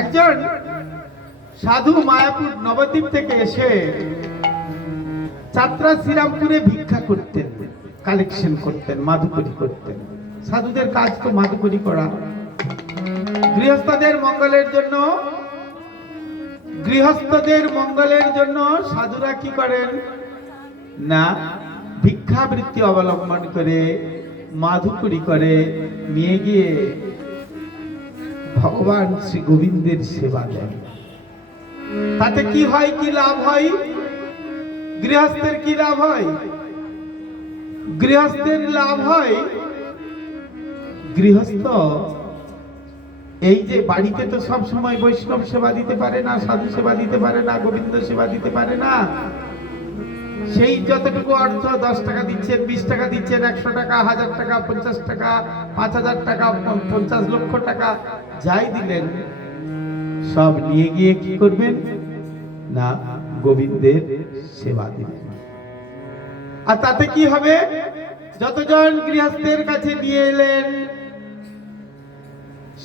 একজন সাধু মায়াপুর নবদ্বীপ থেকে এসে চাত্রা শ্রীরামপুরে ভিক্ষা করতেন, কালেকশন করতেন, মাধুকরী করতেন। সাধুদের কাজ তো মাধুকরী করা। গৃহস্থদের মঙ্গলের জন্য সাধুরা কি করেন না, ভিক্ষাবৃত্তি অবলম্বন করে মাধুকরী করে নিয়ে গিয়ে ভগবান শ্রী গোবিন্দের সেবা দেন। তাতে কি হয়, কি লাভ হয়? গৃহস্থের কি লাভ হয়? গৃহস্থের লাভ হয়, গৃহস্থ এই যে বাড়িতে তো সব সময় বৈষ্ণব সেবা দিতে পারে না, সাধু সেবা দিতে পারে না, গোবিন্দ সেবা দিতে পারে না। সেই যতটুকু অর্থ 10 টাকা দিচ্ছেন, 20 টাকা দিচ্ছেন, 100 টাকা, 1000 টাকা, 50 টাকা, 5000 টাকা, 50 লক্ষ টাকা যাই দিলেন, সব নিয়ে গিয়ে কি করবেন না, গোবিন্দের সেবা দিবেন। আর তাতে কি হবে? যতজন গৃহস্থের কাছে নিয়ে এলেন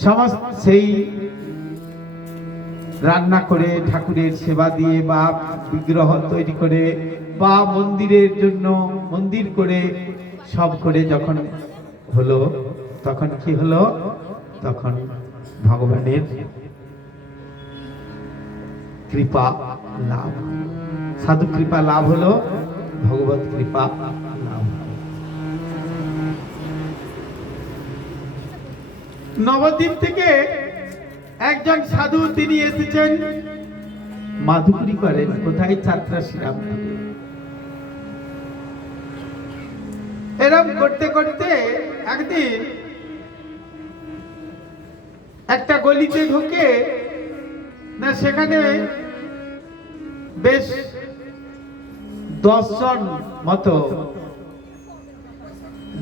সমস্ত সেই রান্না করে ঠাকুরের সেবা দিয়ে বা বিগ্রহ তৈরি করে বা মন্দিরের জন্য মন্দির করে সব করে যখন হলো, তখন কি হলো? তখন ভগবানের কৃপা লাভ, সাধু কৃপা লাভ হলো, ভগবত কৃপা লাভ। নবদ্বীপ থেকে একজন সাধু তিনি এসেছেন, মাধুকরী করেন। কোথায়? চাত্রা শ্রীরামপুরে। এরকম করতে করতে একদিন একটা গলিতে ঢুকে না, সেখানে বেশ 10 জন মতো,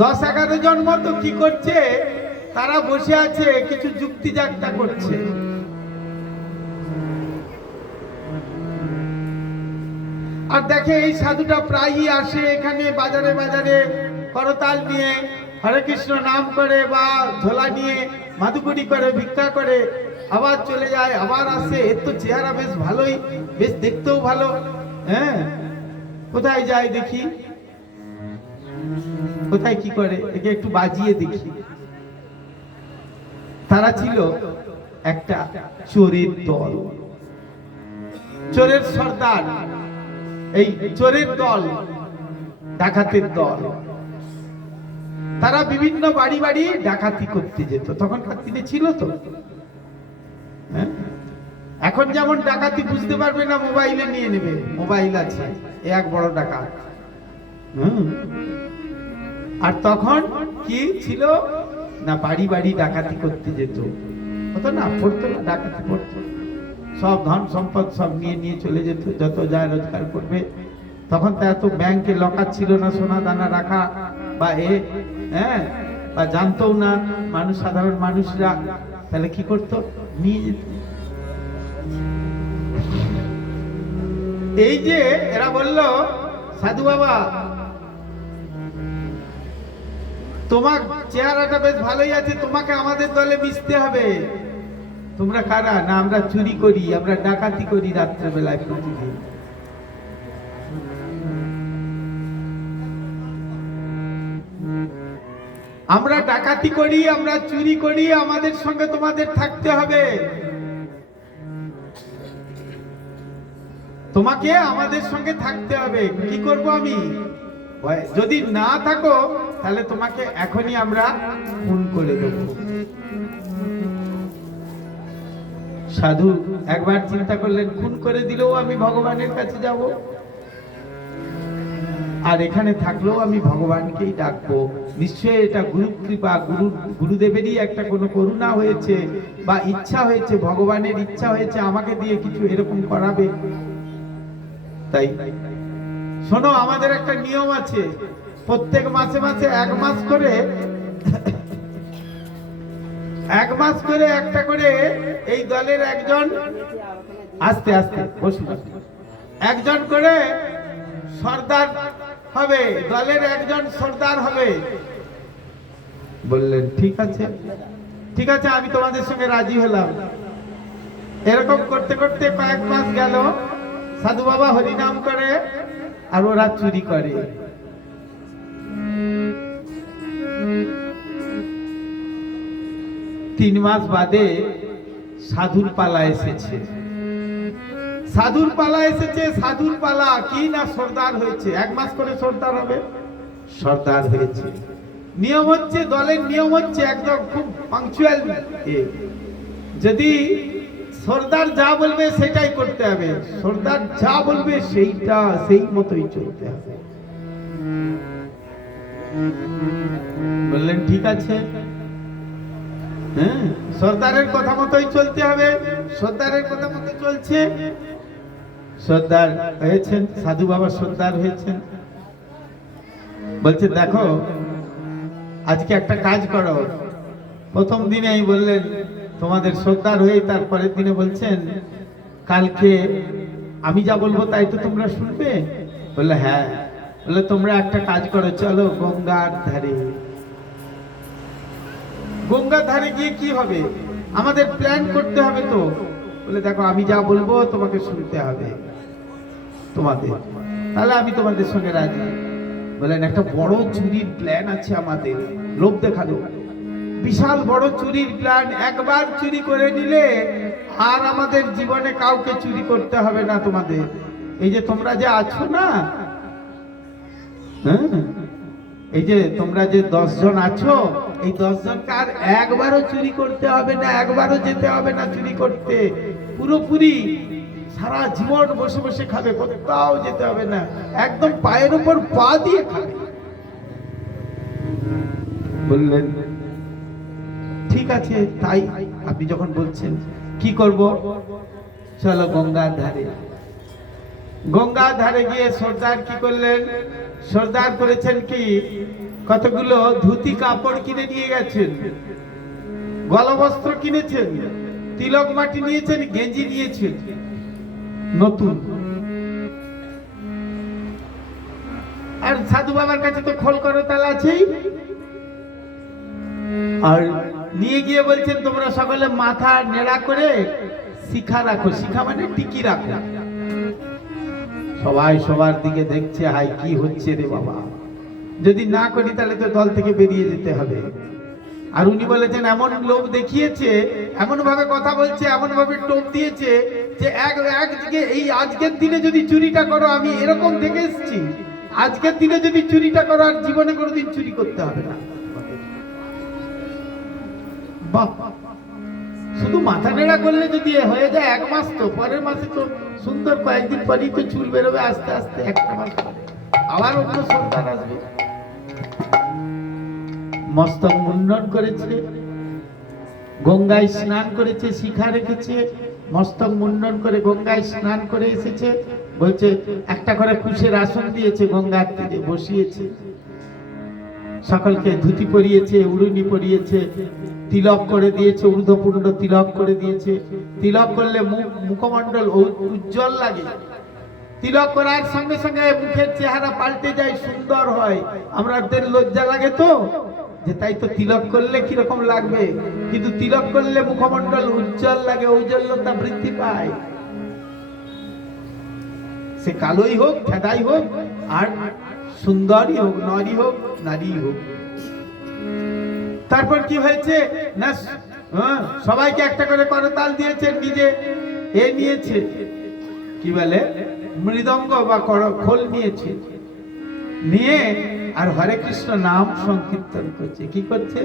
10-11 জন মতো কি করছে, তারা বসে আছে, কিছু যুক্তি যাত্রা করছে। আর দেখে এই সাধুটা প্রায়ই আসে এখানে, বাজারে বাজারে করতাল নিয়ে হরে কৃষ্ণ নাম করে বা ঝোলা নিয়ে মাধুকরী করে, ভিক্ষা করে, আবার চলে যায়, আবার আসে। এর তো চেহারা বেশ ভালোই, বেশ দেখতেও ভালো। হ্যাঁ, কোথায় যায় দেখি, কোথায় কি করে, একে একটু বাজিয়ে দেখি। তারা ছিল একটা চোরের দল, চোরের সর্দার। এই চোরের দল, ডাকাতের দল। তারা বিভিন্ন বাড়ি বাড়ি ডাকাতি করতে যেত। তখনকার দিনে ছিল তো। এখন যেমন ডাকাতি বুঝতে পারবে না, মোবাইলে নিয়ে নেবে, মোবাইল আছে, এক বড় ডাকাত। আর তখন কি ছিল না, বাড়ি বাড়ি ডাকাতি করতে যেত। হতো না, পড়তো না, ডাকাতি পড়তো, সব ধন সম্পদ সব নিয়ে নিয়ে চলে যেত, যত যা রোজগার করবে। তখন তো এত ব্যাংকে লকার ছিল না, সোনা দানা রাখা বা বা জানতও না মানুষ, সাধারণ মানুষরা। তাহলে কি করতো? নিয়ে যেত। এই যে এরা বলল, সাধু বাবা তোমার চেহারাটা বেশ ভালোই আছে, তোমাকে আমাদের দলে মিশতে হবে। তোমরা কারা? না, আমরা চুরি করি, আমরা ডাকাতি করি রাত্রেবেলায় প্রতিদিন। আমরা ডাকাতি করি, আমরা চুরি করি, আমাদের সঙ্গে তোমাদের থাকতে হবে। তোমাকে আমাদের সঙ্গে থাকতে হবে। কি করব আমি? যদি না থাকো তাহলে তোমাকে এখনই আমরা খুন করে দেব। সাধু একবার চিন্তা করলেন, খুন করে দিলেও আমি ভগবানের কাছে যাব, আর এখানে থাকলেও আমি ভগবানকেই ডাকবো। নিশ্চয়ই এটা গুরু কৃপা, গুরুদেবেরই একটা কোনো করুণা হয়েছে বা ইচ্ছা হয়েছে, ভগবানের ইচ্ছা হয়েছে আমাকে দিয়ে কিছু এরকম করাবে। তাই শোনো, আমাদের একটা নিয়ম আছে, প্রত্যেক মাসে মাসে 1 মাস করে একটা করে এই দলের একজন, আস্তে আস্তে বসুন, একজন করে সর্দার হবে, দলের একজন সর্দার হবে। বললেন ঠিক আছে, ঠিক আছে, আমি তোমাদের সঙ্গে রাজি হলাম। এরকম করতে করতে কয়েক মাস গেল, সাধু বাবা হরিনাম করে আর ওরা চুরি করে। 3 মাস বাদে সাধুর পালা এসেছে। সাধুর পালা এসেছে, সাধুর পালা কি না সর্দার হয়েছে। 1 মাস করে সর্দার হবে, সর্দার হয়েছে। নিয়ম হচ্ছে, দলের নিয়ম হচ্ছে একদম খুব পাংচুয়াল, যদি সর্দার যা বলবে সেটাই করতে হবে, সর্দার যা বলবে সেইটা সেই মতোই চলতে হবে। বললেন ঠিক আছে, হ্যাঁ সর্দারের কথা মতোই চলতে হবে। সর্দারের কথা মতো চলছে, সর্দার হয়েছেন, সাধু বাবা সর্দার হয়েছেন। বলছে দেখো আজকে একটা কাজ করো। প্রথম দিনেই বললেন তোমাদের সর্দার হয়ে, তারপরের দিনে বলছেন কালকে আমি যা বলবো তাই তো তোমরা শুনবে। বললে হ্যাঁ। বললে তোমরা একটা কাজ করো, চলো গঙ্গার ধারে। গঙ্গার ধারে গিয়ে কি হবে, আমাদের প্ল্যান করতে হবে তো। বলে দেখো আমি যা বলবো তোমাকে শুনতে হবে তোমাদের, তাহলে আমি তোমাদের সঙ্গে রাজি। বলেন একটা বড় চুরির প্ল্যান আছে আমাদের, লোভ দেখালো, বিশাল বড় চুরির প্ল্যান। একবার চুরি করে নিলে আর আমাদের জীবনে কাউকে চুরি করতে হবে না তোমাদের। এই যে তোমরা যে আছো না, হ্যাঁ এই যে তোমরা যে 10 জন আছো, এই 10 জনকে আর একবারও চুরি করতে হবে না, একবারও যেতে হবে না চুরি করতে। পুরোপুরি সারা জীবন বসে বসে খাবে, কোথাও যেতে হবে না, একদম পায়ের উপর পা দিয়ে খাবে। বললেন ঠিক আছে তাই, আপনি যখন বলছেন কি করব, চলো গঙ্গার ধারে। গঙ্গার ধারে গিয়ে সর্দার কি করলেন, সর্দার করেছেন কি কতগুলো ধুতি কাপড় কিনে নিয়ে গেছেন, গলবস্ত্র কিনেছেন, তিলক মাটি নিয়েছেন, গেঞ্জি নিয়েছেন নতুন। আর সাধু বাবার কাছে তো খোল করতাল আছেই। আর নিয়ে গিয়ে বলছেন তোমরা সকলে মাথা নেড়া করে শিখা রাখো। শিখা মানে টিকি রাখো। সবাই সবার দিকে দেখছে, হাই কি হচ্ছে রে বাবা, যদি না করি তাহলে তো দল থেকে বেরিয়ে যেতে হবে। আর উনি বলেছেন এমন লোভ দেখিয়েছে, এমন ভাবে কথা বলছে, এমন ভাবে টোপ দিয়েছে যে একদিকে এই আজকের দিনে যদি চুরিটা করো, আমি এরকম দেখে এসেছি, আজকের দিনে যদি চুরিটা করো আর জীবনে কোনোদিন চুরি করতে হবে না। বাহ, শুধু মাথা নেড়া করলে যদি হয়ে যায় 1 মাস, তো পরের মাসে তো সুন্দর কয়েকদিন পরই তো চুল বেরোবে, আস্তে আস্তে 1 মাস পরে আবার অন্য সন্তান আসবে। মস্তক মুন্ডন করেছে, গঙ্গায় স্নান করেছে, শিখা রেখেছে, মস্তক মুন্ডন করে গঙ্গায় স্নান করে এসেছে। বলছে একটা করে কুশের আসন দিয়েছে, গঙ্গার তীরে বসিয়েছে, সকলকে ধুতি পরিয়েছে, উড়ুনি পরিয়েছে, তিলক করে দিয়েছে, ঊর্ধ্বপুণ্ড তিলক করে দিয়েছে। তিলক করলে মুখমণ্ডল উজ্জ্বল লাগে, তিলক করার সঙ্গে সঙ্গে মুখের চেহারা পাল্টে যায়, সুন্দর হয়। আমাদের লজ্জা লাগে তো যে তাই তো তিলক করলে কিরকম লাগবে, কিন্তু তিলক করলে মুখমণ্ডল উজ্জ্বল লাগে, ঔজ্জ্বল্যতা বৃদ্ধি পায়। সে কালোই হোক, ফেদাই হোক, আর সুন্দরী হোক, নারী হোক, নারী হোক। তারপর কি হয়েছে না, সবাইকে একটা করে করতাল দিয়েছে, নিজে এ নিয়েছে কি বলে মৃদঙ্গ বা খোল নিয়েছে, নিয়ে আর হরে কৃষ্ণ নাম সংকীর্তন করছে। কি করছে,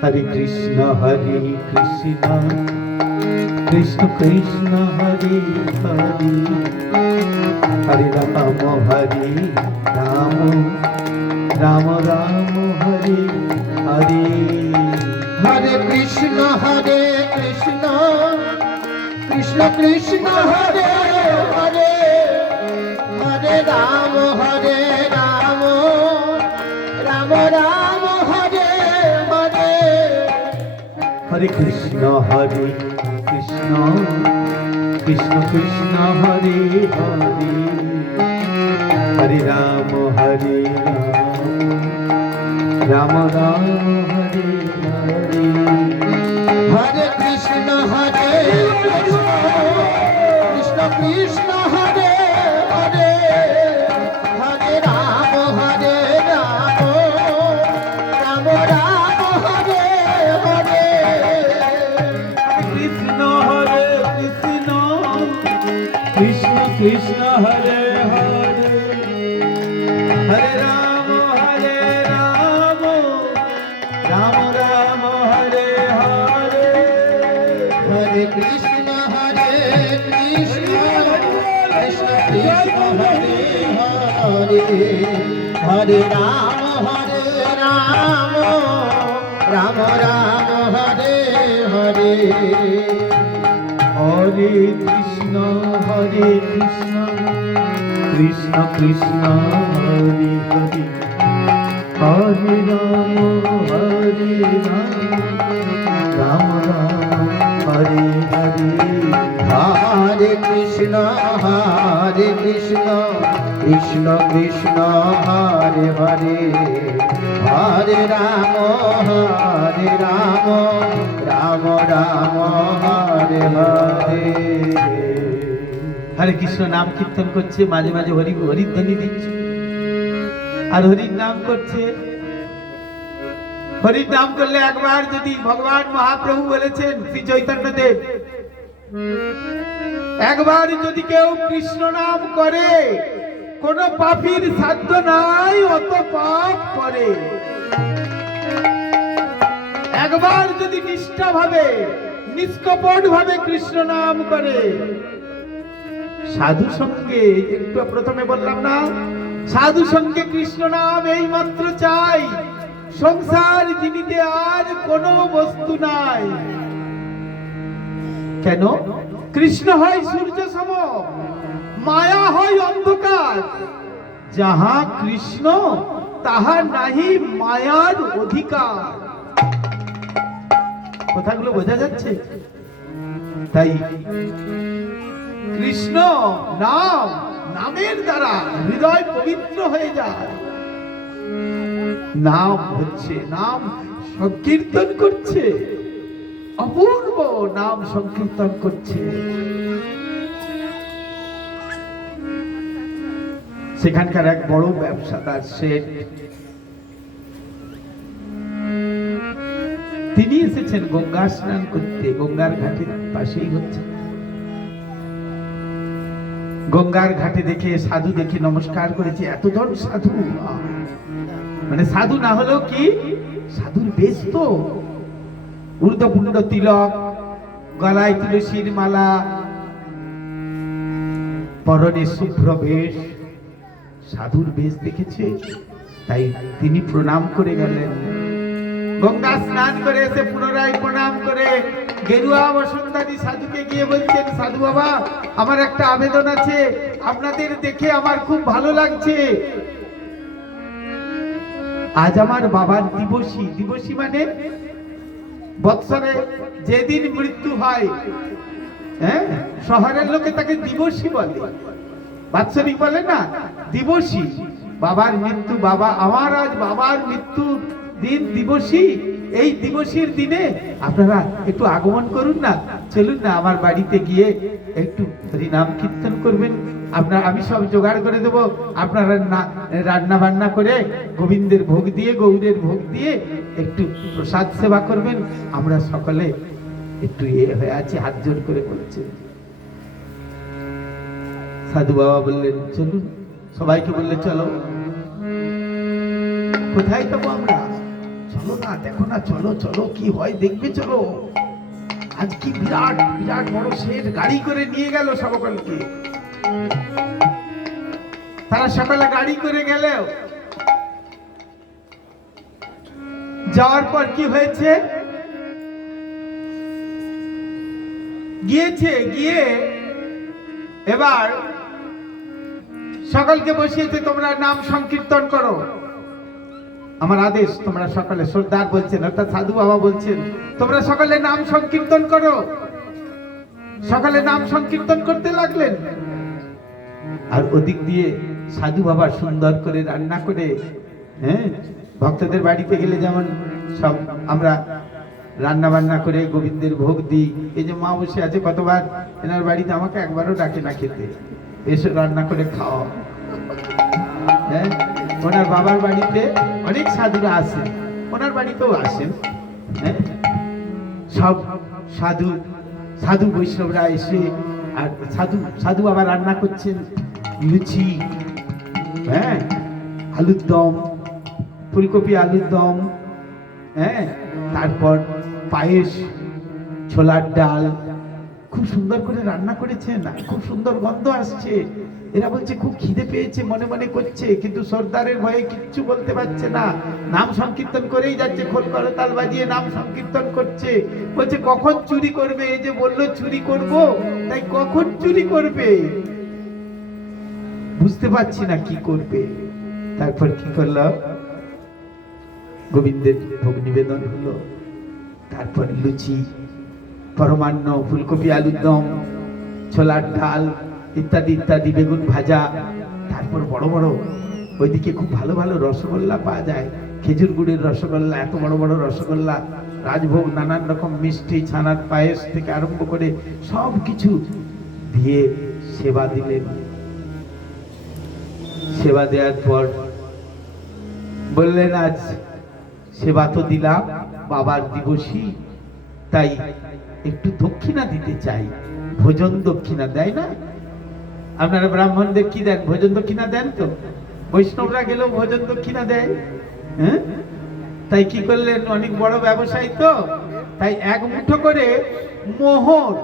হরে কৃষ্ণ কৃষ্ণ কৃষ্ণ হরে হরে, হরে রাম হরে রাম, রাম রাম হরে হরে। হরে কৃষ্ণ কৃষ্ণ কৃষ্ণ হরে হরে, হরে রাম রাম, রাম রাম হরে হরে। হরে কৃষ্ণ কৃষ্ণ কৃষ্ণ হরে হরে, হরে রাম রাম রাম হরে হরে। হরে কৃষ্ণ কৃষ্ণ কৃষ্ণ হরে হরে হরে রাম রাম রাম হরে হরে হরে কৃষ্ণ কৃষ্ণ কৃষ্ণ কৃষ্ণ হরে হরে হরে রাম রাম রাম হরে হরে হরে কৃষ্ণ কৃষ্ণ কৃষ্ণ হরে হরে হরে রাম রাম হরে হরে হরে কৃষ্ণ কৃষ্ণ কৃষ্ণ হরে হরে হরে রাম রাম রাম হরে হরে হরে কৃষ্ণ নাম কীর্তন করছে, মাঝে মাঝে হরিধ্বনি দিচ্ছে আর হরির নাম করছে। হরির নাম করলে একবার যদি ভগবান মহাপ্রভু বলেছেন শ্রী চৈতন্যদেব, একবার যদি কেউ কৃষ্ণ নাম করে কোন পাপীর সাধ্য নাই অত পাপ করে। একবার যদি নিষ্ঠা ভাবে নিষ্কপট ভাবে কৃষ্ণ নাম করে, সাধু সঙ্গে একটু প্রথমে বললাম না, সাধু সঙ্গে কৃষ্ণ নাম এই মাত্র চাই, সংসার জিনিতে আর কোনো বস্তু নাই। কেন? কৃষ্ণ হয় সূর্য সম, মায়া হয় অন্ধকার। যাহা কৃষ্ণ তাহা নাহি মায়ার অধিকার। কথাগুলো বোঝা যাচ্ছে? তাই কৃষ্ণ নাম, নামের দ্বারা হৃদয় পবিত্র হয়ে যায়। নাম হচ্ছে, নাম সংকীর্তন করছে, অপূর্ব নাম সংকীর্তন করছে। সেখানকার এক বড় ব্যবসাদার শেঠ, তিনি এসেছেন গঙ্গা স্নান করতে। গঙ্গার ঘাটের পাশেই হচ্ছে। গঙ্গার ঘাটে দেখে সাধু দেখে নমস্কার করেছে। এতজন সাধু, মানে সাধু না হলেও কি সাধুর বেশ তো, ঊর্ধ্বপুণ্ড তিলক, গলায় তুলসীর মালা, পরনে শুভ্র বেশ, সাধুর বেশ দেখেছে। তাই তিনি প্রণাম করে গেলেন। গঙ্গা স্নান করে এসে পুনরায় প্রণাম করে গেরুয়া বসন্তাদি সাধুকে গিয়ে বলছেন, সাধু বাবা আমার একটা আবেদন আছে, আপনাদের দেখে আমার খুব ভালো লাগছে। আজ আমার বাবার দিবসী। দিবসী মানে বৎসরে যেদিন মৃত্যু হয়, হ্যাঁ, শহরের লোকে তাকে দিবসী বলে, বাৎসরিক বলে না, দিবসী। বাবার মৃত্যু, বাবা আমার আজ বাবার মৃত্যু দিন দিবসী। এই দিবসীর দিনে আপনারা একটু আগমন করুন না, চলুন না আমার বাড়িতে গিয়ে একটু হরিনাম কীর্তন করবেন। আমি সব জোগাড় করে দেবো, আপনারা রান্না বান্না করে গোবিন্দের ভোগ দিয়ে, গৌরের ভোগ দিয়ে একটু প্রসাদ সেবা করবেন। আমরা সকলে একটু হয়ে আছি, হাত জোর করে বলছেন। সাধু বাবা বললেন চলুন, সবাইকে বললে চলো। কোথায় যাবো আমরা? চলো না, দেখো না, চলো চলো কি হয় দেখবে, চলো। আজ কি বিরাট বিরাট বড় শেঠ গাড়ি করে নিয়ে গেল সকলকে। তারা সকালে গাড়ি করে গেল। যাওয়ার পর কি হয়েছে? গিয়ে এবার সকলকে বসিয়েছে, তোমরা নাম সংকীর্তন করো। আমার আদেশ, তোমরা সকলে, সর্দার বলছেন অর্থাৎ সাধু বাবা বলছেন, তোমরা সকলে নাম সংকীর্তন করো। সকলে নাম সংকীর্তন করতে লাগলেন। আর ওদিক দিয়ে সাধু বাবা সুন্দর করে রান্না করে, হ্যাঁ, ভক্তদের বাড়িতে গেলে যেমন সব আমরা রান্না বান্না করে গোবিন্দের ভোগ দিই। এই যে মা বসে আছে, কতবার এনার বাড়িতে আমাকে একবারও ডাকে না খেতে, এসে রান্না করে খাওয়া। হ্যাঁ, ওনার বাবার বাড়িতে অনেক সাধুরা আসেন, ওনার বাড়িতেও আসেন। হ্যাঁ, সব সাধু বৈষ্ণবরা এসে আর সাধু সাধু আবার রান্না করছেন লুচি, হ্যাঁ, আলুর দম, ফুলকপি আলুর দম, হ্যাঁ, তারপর পায়েস, ছোলার ডাল, খুব সুন্দর করে রান্না করেছেন, খুব সুন্দর গন্ধ আসছে। এরা বলছে খুব খিদে পেয়েছে, মনে মনে করছে, কিন্তু সর্দারের ভয়ে কিচ্ছু বলতে পারছে না। নাম সংকীর্তন করেই যাচ্ছে, খোল করতাল বাজিয়ে নাম সংকীর্তন করছে। বলছে কখন চুরি করবে, এই যে বললো চুরি করব, তাই কখন চুরি করবে বুঝতে পারছি না কি করবে। তারপর কি করলো, গোবিন্দের ভোগ নিবেদন হলো, তারপর লুচি, পরমান্ন, ফুলকপি আলুর দম, ছোলার ডাল ইত্যাদি ইত্যাদি, বেগুন ভাজা, তারপর বড় বড় ওইদিকে খুব ভালো ভালো রসগোল্লা পাওয়া যায়, খেজুর গুড়ের রসগোল্লা, এত বড় বড় রসগোল্লা, রাজভোগ, নানান রকম মিষ্টি, ছানার পায়েস থেকে আরম্ভ করে সব কিছু দিয়ে সেবা দিলেন। সেবা দেওয়ার পর বললেন আজ সেবা তো দিলাম, বাবার দিবসী, তাই একটু দক্ষিণা দিতে চাই। ভোজন দক্ষিণা দেয় না? আপনারা ব্রাহ্মণদের কি দেন? ভোজন দক্ষিণা দেন তো? বৈষ্ণবরা গেলেও ভোজন দক্ষিণা দেয়, হ্যাঁ? তাই কি করলেন, অনেক বড় ব্যবসায়ী তো, তাই এক মুঠো করে মোহর,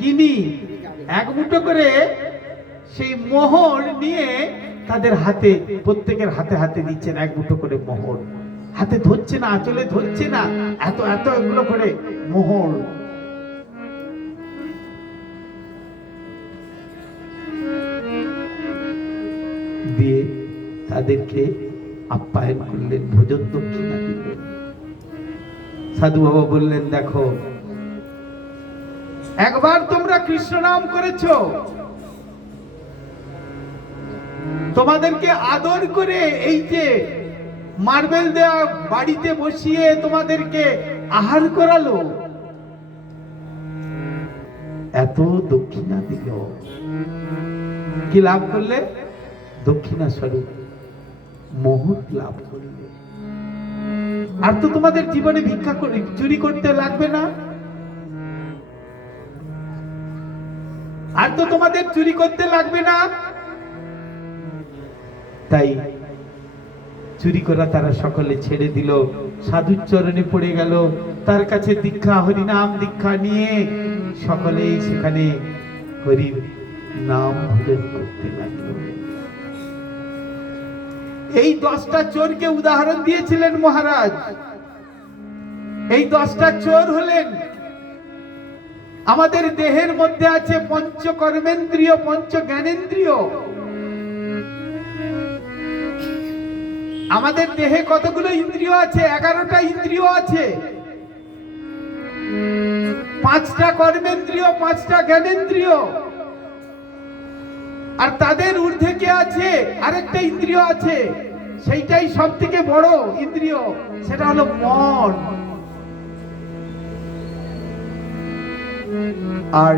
গিনি, এক মুঠো করে সেই মোহর নিয়ে তাদের হাতে, প্রত্যেকের হাতে হাতে দিচ্ছেন এক মুঠো করে মোহর। হাতে ধরছে না, আঁচলে ধরছে না, এত এত এগুলো করে মোহর। দিয়ে তাদেরকে আপ্যায়ন করলেন, ভোজন দক্ষিণা দিলেন। সাধু বাবা বললেন দেখো, একবার তোমরা কৃষ্ণ নাম করেছো, তোমাদেরকে আদর করে এই যে মার্বেল দেওয়া বাড়িতে বসিয়ে তোমাদেরকে আহার করালো, এত দক্ষিণা দিল, কি লাভ করলে? দক্ষিণা স্বরূপ মোহর লাভ করলে। আর তো তোমাদের জীবনে ভিক্ষা করে চুরি করতে লাগবে না, আর তো তোমাদের চুরি করতে লাগবে না। তাই চুরি করা তারা সকলে ছেড়ে দিল, সাধুর চরণে পড়ে গেল, তার কাছে দীক্ষা, হরিনাম দীক্ষা নিয়ে সকলেই সেখানে হরির নাম ভজন করতে লাগলো। এই 10টা চোরকে উদাহরণ দিয়েছিলেন মহারাজ। এই 10টা চোর হলেন, আমাদের দেহের মধ্যে আছে পঞ্চ কর্মেন্দ্রিয়, পঞ্চ জ্ঞানেন্দ্রিয়। আমাদের দেহে কতগুলো ইন্দ্রিয় আছে? 11টা ইন্দ্রিয় আছে, 5টা কর্মেন্দ্রিয়, 5টা জ্ঞানেন্দ্রিয়। আর তাদের ঊর্ধ্বে কে আছে? আরেকটা ইন্দ্রিয় আছে, সেইটাই সব থেকে বড় ইন্দ্রিয়, সেটা হলো মন। আর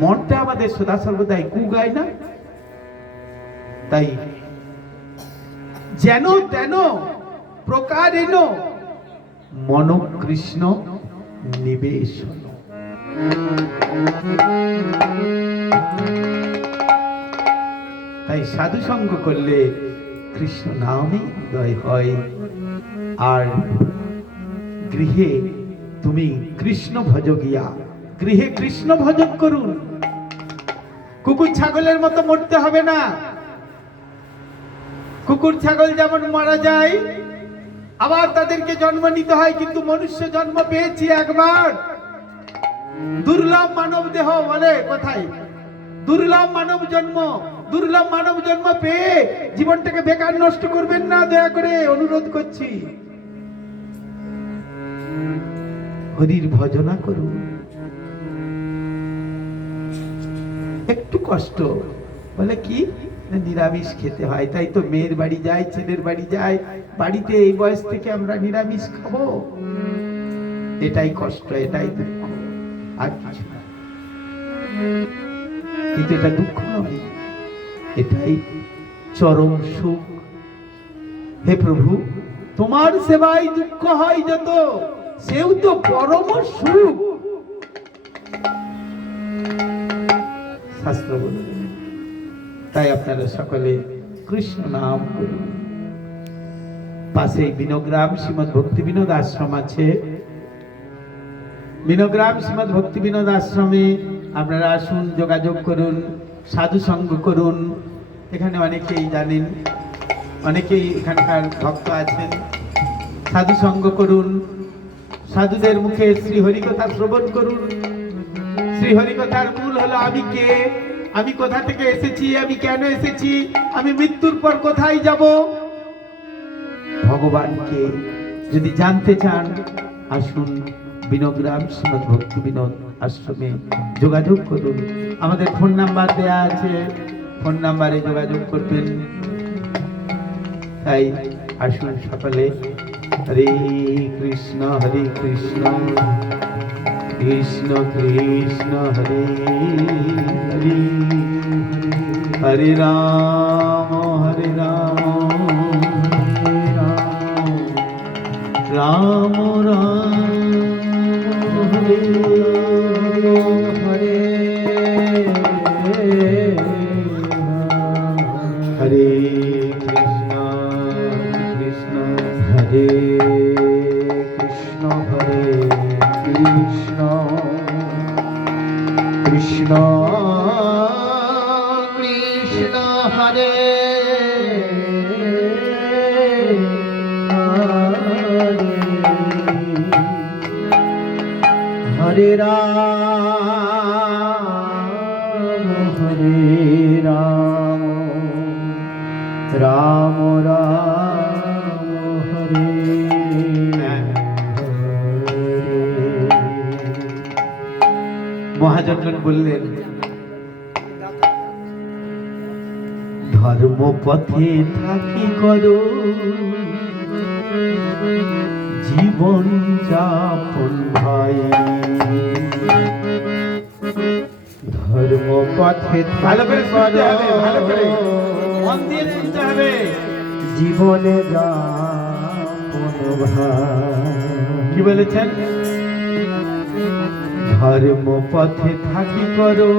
মনটা আমাদের সদা সর্বদাই কু গায় না? তাই যেন তেন প্রকারেণ মন কৃষ্ণ নিবেশন। তাই সাধু সঙ্গ করলে কৃষ্ণ নামে হৃদয় হয়। আর গৃহে তুমি কৃষ্ণ ভজ গিয়া, গৃহে কৃষ্ণ ভজন করুন। কুকুর ছাগলের মতো মরতে হবে না। কুকুর ছাগল যেমন মারা যায়, আবার তাদেরকে জন্ম নিতে হয়, কিন্তু মনুষ্য জন্ম পেয়েছি একবার। দুর্লভ মানব দেহ বলে কোথায়, দুর্লভ মানব জন্ম। দুর্লভ মানব জন্ম পেয়ে জীবনটাকে বেকার নষ্ট করবেন না, দয়া করে অনুরোধ করছি। হরির ভজনা করুন। একটু কষ্ট বলে কি, নিরামিষ খেতে হয়, তাই তো মেয়ের বাড়ি যায়, ছেলের বাড়ি যায়, বাড়িতে এই বয়স থেকে আমরা নিরামিষ খাবো, এটাই কষ্ট, এটাই দুঃখ, আর কিছু না। কিন্তু এটা দুঃখ নয়, এটাই চরম সুখ। হে প্রভু, তোমার সেবায় দুঃখ হয় যত, সেও তো পরম সুখ। শাস্ত্র বলছে, তাই আপনারা সকলে কৃষ্ণ নাম করুন। পাশেই বিনগ্রাম শ্রীমদ ভক্তি বিনোদ আশ্রম আছে। বিনগ্রাম শ্রীমদ ভক্তি বিনোদ আশ্রমে আপনারা আসুন, যোগাযোগ করুন, সাধু সঙ্গ করুন। এখানে অনেকেই জানেন, অনেকেই এখানকার ভক্ত আছেন। সাধু সঙ্গ করুন, সাধুদের মুখে শ্রী হরিকথা শ্রবণ করুন। শ্রী হরিকথার মূল হলো আমি কে, আমি কোথা থেকে এসেছি, আমি কেন এসেছি, আমি মৃত্যুর পর কোথায় যাব। ভগবানকে যদি জানতে চান আসুন বিনগ্রাম শ্রীমদ ভক্তি বিনোদ আশ্রমে যোগাযোগ করুন। আমাদের ফোন নাম্বার দেয়া আছে, ফোন নাম্বারে যোগাযোগ করবেন। তাই আসুন সকলে। হরে কৃষ্ণ কৃষ্ণ কৃষ্ণ হরে হরে, হরে রাম রাম রাম হরে হরে, হরে কৃষ্ণ হরে কৃষ্ণ কৃষ্ণ কৃষ্ণ হরে হরে রাম রাম রাম হরে মহাজনগণ বললেন, ধর্ম পথে থাকি করো জীবন যাপন ভাই। ধর্ম পথে ভালো করে শুনতে হবে, ভালো করে মন দিয়ে শুনতে হবে। জীবনে যাপন ভাই, কি বলেছেন? ধর্ম পথে থাকি করো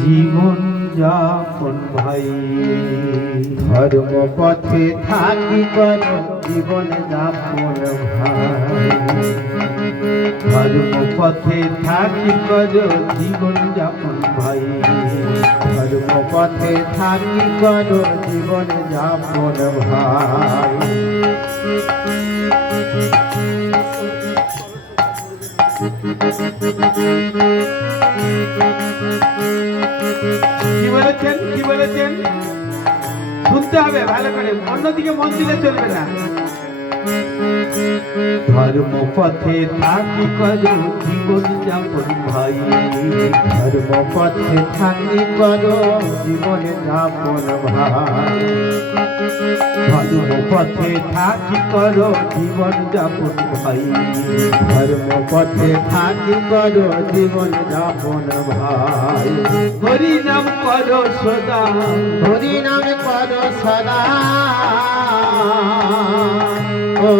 জীবন যাপন ভাই। ধর্ম পথে থাকি করো জীবন যাপন ভাই। ধর্ম পথে থাকি করো জীবন যাপন ভাই। ধর্ম পথে থাকি করো জীবন যাপন ভাই। কি বলেছেন, কি বলেছেন? শুনতে হবে ভালো করে, অন্যদিকে মন দিলে চলবে না। ধর্ম পথে থাকি করো জীবন যাপন ভাই। ধর্ম পথে থাকি করো জীবন যাপন ভাই। ধর্ম পথে থাকি করো জীবন যাপন ভাই। ধর্ম পথে থাকি করো জীবন যাপন ভাই। হরি নাম করো সদা, হরি নাম করো সদা। ও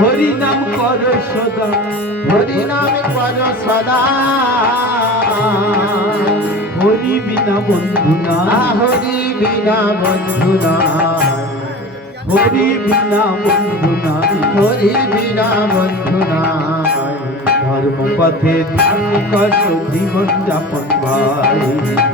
হরি নাম করো সদা, হরি নাম করো সদা। হরি বিনা বন্ধু না, হরি বিনা বন্ধু না, হরি বিনা বন্ধু না, হরি বিনা বন্ধু না। ধর্ম পথে থাকি করো জীবন যাপন ভাই।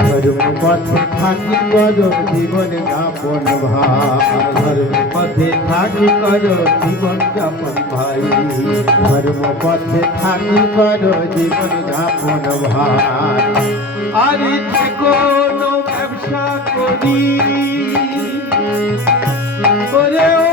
ধর্ম পথে থাকি করো জীবন যাপন ভাই। ধর্ম পথে থাকি করো জীবন যাপন ভাই। ধর্ম পথে থাকি করো জীবন যাপন ভাই। আরে যে কোনো ব্যবসা করি ওরে ও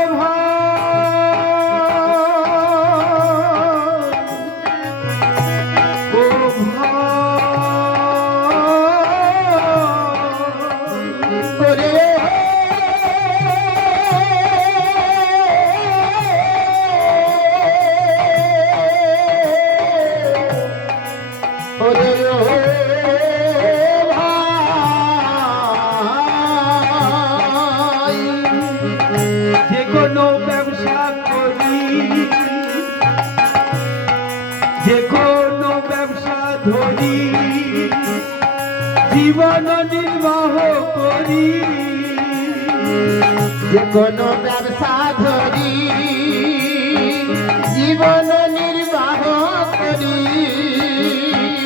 জীবন নির্বাহ করি, যে কোনো ব্যবসা ধরি, জীবন নির্বাহ করি।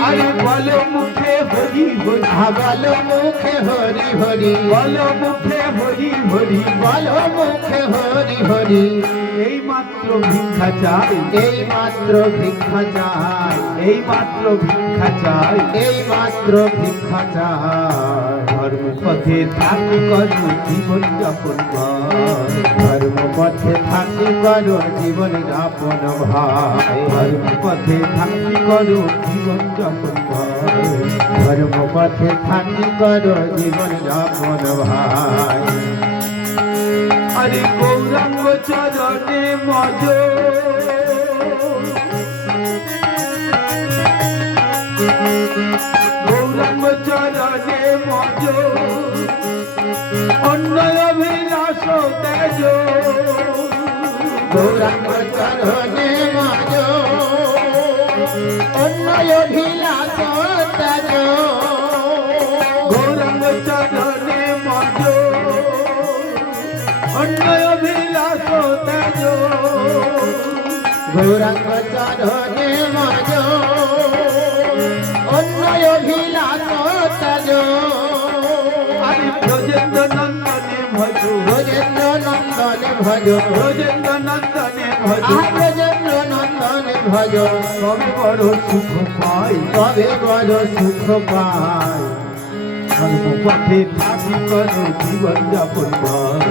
আরে বলো মুখে হরি হরি, বলো মুখে হরি হরি, বলো মুখে হরি হরি, বলো মুখে হরি হরি। এই মাত্র ভিক্ষা চাই, এই মাত্র ভিক্ষা চাই, এই মাত্র ভিক্ষা চাই, এই মাত্র ভিক্ষা চাই। ধর্ম পথে থাকি করো জীবন যাপন কর, ধর্ম পথে থাকি করো জীবন যাপন ভাই, ধর্ম পথে থাকি করো জীবন যাপন কর। ধর্ম পথে থাকি করো জীবন যাপন ভাই। আরে গৌরাঙ্গ চরণে মজ, গৌরাঙ্গ চরণে মজ, অন্যয় অভিলাষ তেজ, গৌরাঙ্গ চরণে মজ, অন্যয় অভিলাষ তেজ। গৌরাঙ্গ চরণে মজ, অন্যয় অভিলাষ তেজ, গৌরাঙ্গ চরণে মজ, অন্যয় অভিলাষ তেজ। আরে ব্রজেন্দ্র নন্দনে ভজ, ব্রজেন্দ্র নন্দনে ভজ, ব্রজেন্দ্র নন্দনে ভজ, ব্রজেন্দ্র নন্দনে ভজ। তবে বড় সুখ পাই, তবে বড় সুখ পাই। ধর্ম পথে থাকি করো জীবন যাপন কর,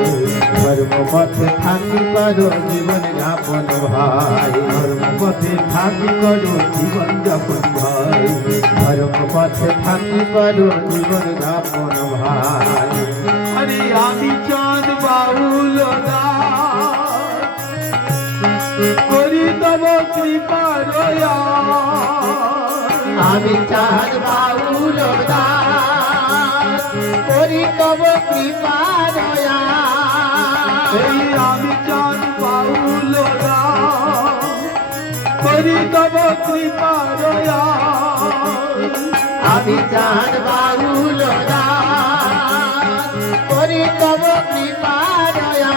ধর্ম পথে থাকি করো জীবন যাপন ভাই, ধর্ম পথে থাকি করো জীবন যাপন কর। ধর্ম পথে থাকি করো জীবন যাপন ভাই। আরে আমি চাঁদ বাউল দাস, করি তব কৃপা রয়া, আমি চাঁদ বাউল দাস, করি তব কৃপা দয়া। এই আমি চাঁদ বাউল দাস, করি তব কৃপা রয়া। আমি চাঁদ বাউল দাস, করি তব কৃপা দয়া।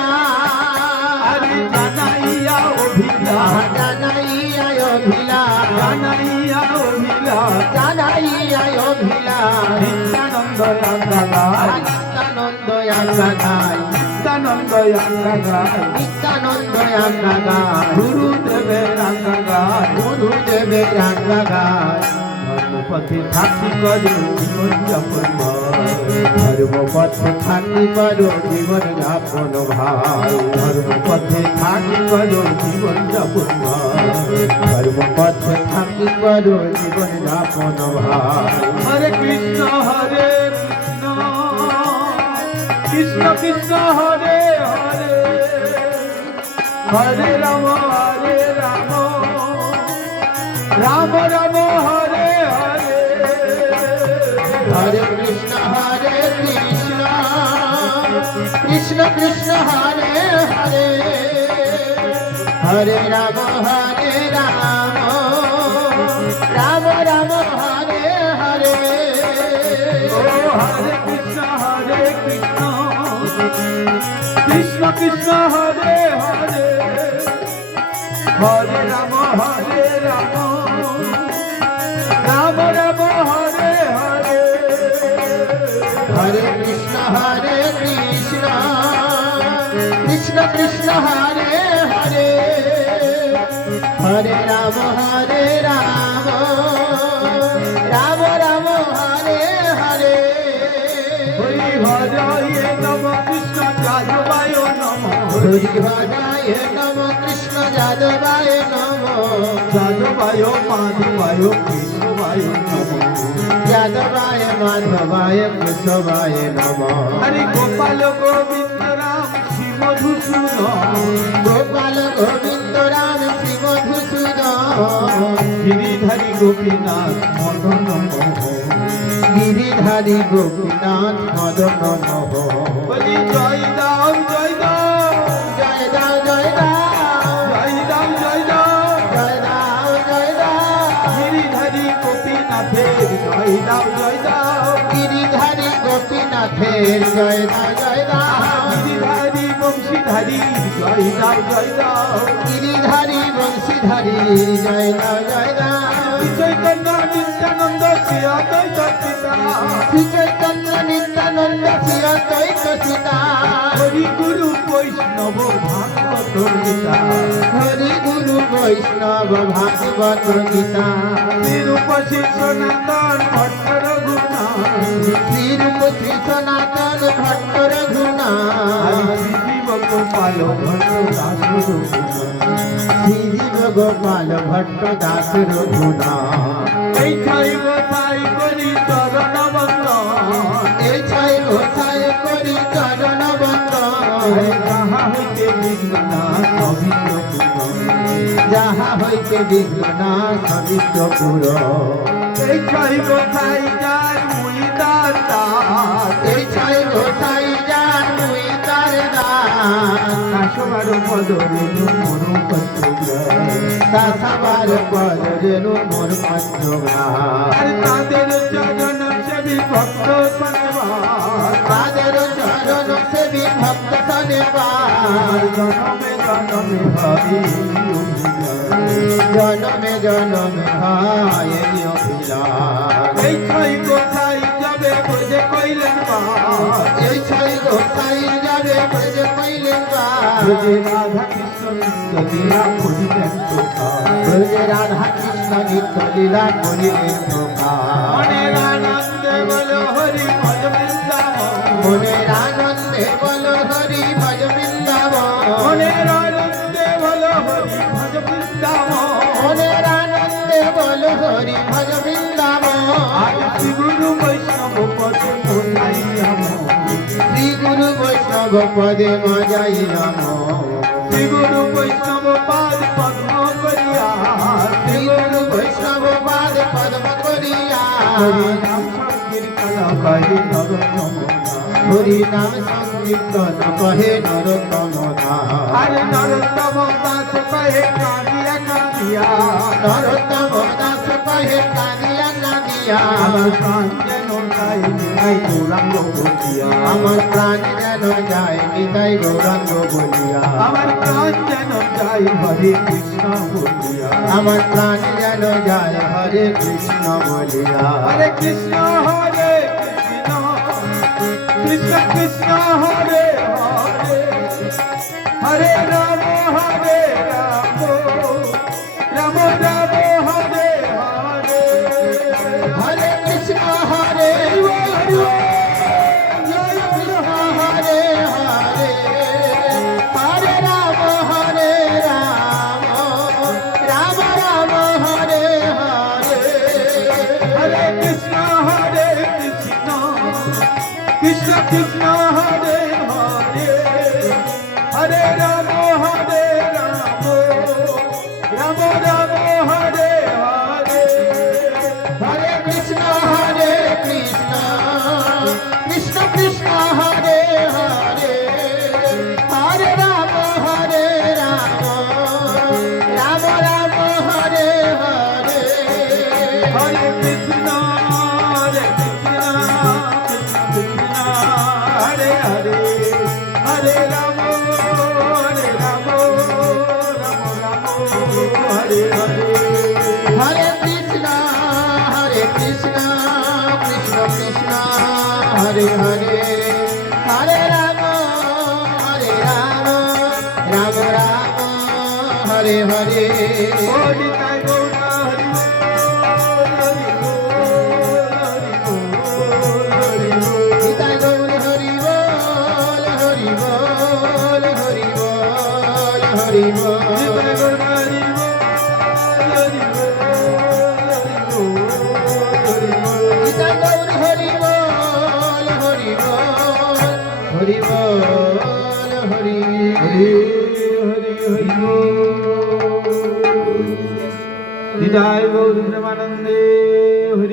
আরে জানাইয়া অভিলাষ, জানাইয়া অভিলাষ, জানাইয়া অভিলাষ, জানাইয়া অভিলাষ। নিত্যানন্দ আজ্ঞাগায়, নিত্যানন্দ আজ্ঞাগায়, নিত্যানন্দ আজ্ঞাগায়, নিত্যানন্দ আজ্ঞাগায়, গুরুদেবের আজ্ঞাগায়। গুরুদেবের আজ্ঞাগায়। ধর্ম পথে থাকি করো জীবন যাপন কর, ধর্ম পথে থাকি করো জীবন যাপন ভাই, ধর্ম পথে থাকি করো জীবন যাপন কর। ধর্ম পথে থাকি করো জীবন যাপন ভাই। হরে কৃষ্ণ হরে কৃষ্ণ, কৃষ্ণ কৃষ্ণ হরে হরে, হরে রাম হরে রাম, রাম রাম হরে হরে। হরে কৃষ্ণ কৃষ্ণ কৃষ্ণ হরে হরে, হরে রাম রাম রাম হরে হরে। ও হরে কৃষ্ণ কৃষ্ণ কৃষ্ণ হরে হরে, হরে রাম রাম, রাম রাম হরে হরে। হরে কৃষ্ণ কৃষ্ণ কৃষ্ণ হরে হরে, হরে রাম রাম রাম হরে হরে। হরি হরে নম কৃষ্ণ যাদবায় নম, হরি হরায় নম কৃষ্ণ যাদবায় নম, যাদবায় মাধবায় কৃষ্ণবায় নম, যাদবায় মাধবায় কেশবায় নম। হরি গোপাল গোবিন্দ রাম শ্রী মধুসূদন, গোপাল গোবিন্দ রাম শ্রী মধুসূদন, গিরিধারী গোপীনাথ মদন মোহন। গিরিধারী গোপীনাথ মদন মোহন। বলি জয় দাও জয় দাও, জয় দাও জয় দাও, জয় দাও জয় দাও, জয় দাও জয় দাও, গিরিধারী গোপীনাথের জয় দাও জয় দাও। নাথের জয় দাও জয় দাও গিরিধারী বংশীধারী জয় দাও জয় দাও গিরিধারী বংশীধারী জয় দাও জয় দাও শ্রী চৈতন্য নিত্যানন্দ শ্রী অদ্বৈত সীতা শ্রী চৈতন্য নিত্যানন্দ শ্রী অদ্বৈত সীতা হরি গুরু বৈষ্ণব ভাগবত গীতা হরি গুরু বৈষ্ণব ভাগবত গীতা নিরূপ শ্রী সনাতন ভট্ট রঘুনাথ শ্রীরূপ শ্রী সনাতন ভট্ট রঘুনাথ জীব গোপাল ভট্ট দাস রঘুনাথ শ্রীজীব গোপাল ভট্ট দাস রঘুনাথ এই ছাই গোসাই করি চরণ বন্দন এই ছাই গোসাই করি চরণ বন্দন যাহা হইতে বিঘ্ন না পবিত্র যাহা হইতে বিঘ্ন না সবিত্র পুর এই ছাই গোসাই যার মুই তার দাস এই ছাই গোসাই যার মুই তার দাস কাশবার পদ রেণু মরু দাসাবার পদ রেণু মোর পঞ্চগ্রাম আর তাদের চরণ সেবী ভক্ত সনবার তাদের চরণ সেবী ভক্ত সনেবার জনমে জনমে হরি জনমে জনমে হয় এই অভিলাষ এই ছাই গোসাই যাবে বুঝে কইলেন বাস এই ছাই গোসাই যাবে ভজে কইলেন বুঝে রাধা কৃষ্ণ নিত্য লীলা করিলেন তোকার ভজে রাধা কৃষ্ণ নিত্য লীলা করিলেন মনের আনন্দে বলো হরি ভজ বৃন্দাবন মনের আনন্দে বল হরি ভজ বৃন্দাবন মনের আনন্দে বলো হরি ভজ বৃন্দাবন মনের আনন্দে বল হরি ভজ বৃন্দাবন আজ শ্রী গুরু বৈষ্ণব পদে কোথায় আমার শ্রী গুরু বৈষ্ণব পদে মজাই নম শ্রী গুরু বৈষ্ণব পাদ পদ্ম করিয়া শ্রী গুরু বৈষ্ণব পাদ পদ্ম করিয়া হরি নাম সংকীর্তন করি নরোত্তম হরি নাম সংকীর্তন কহে নরোত্তম আরে নরোত্তম দাস কহে কাঁদিয়া কাঁদিয়া নরোত্তম দাস কহে কাঁদিয়া কাঁদিয়া আমার প্রাণ যেন তাই নিতাই গৌরাঙ্গ বলিয়া আমার প্রাণ যেন যায় নিতাই গৌরাঙ্গ বলিয়া আমার প্রাণ যেন যাই হরে কৃষ্ণ বলিয়া আমার প্রাণ যেন যায় হরে কৃষ্ণ বলিয়া হরে কৃষ্ণ হরে কৃষ্ণ কৃষ্ণ কৃষ্ণ হরে হরে হরে রাম রাম রাম হরে হরে হরে কৃষ্ণ হরে হরে জয় কৃষ্ণ হরে হরে হরে রাম রাম রাম হরে হরে হরে কৃষ্ণ কৃষ্ণ কৃষ্ণ হরে হরে হরে রাম রাম রাম হরে হরে হরে কৃষ্ণ কৃষ্ণ কৃষ্ণ হরে হরে হরে রাম রাম রাম হরে হরে হরে কৃষ্ণ কৃষ্ণ কৃষ্ণ হরে হরে হরে রাম রাম রাম হরে হরে হরে কৃষ্ণ কৃষ্ণ কৃষ্ণ হরে হরে হরে রাম রাম রাম হরে হরে হরি তাই গৌরা হরি হরি হরি নিতাই গৌর হরি বল হরি বল হরি বল হরি বল নিতাই গৌর হরি বল হরি বল হরি বল হরি হৃদয় গৌর প্রেমানন্দে হরি